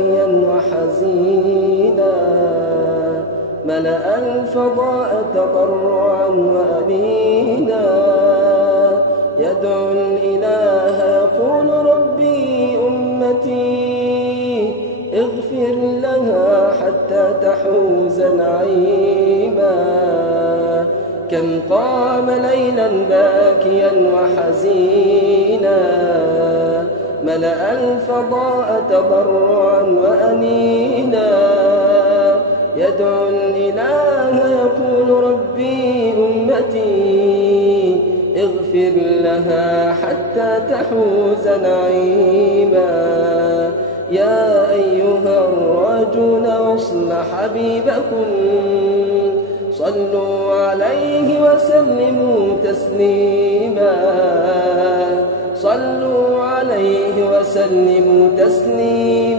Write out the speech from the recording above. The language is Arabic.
باكيا وحزينا، ملأ الفضاء تضرعا وأنينا، يدعو الإله يقول ربي أمتي اغفر لها حتى تحوز نعيما. كم قام ليلا باكيا وحزينا، ملأ الفضاء تضرعا وأنينا، يدعو الإله يقول ربي أمتي اغفر لها حتى تحوز نعيما. يا أيها الراجون وصل حبيبكم صلوا عليه وسلموا تسليما، صلوا عليه وسلموا تسليما.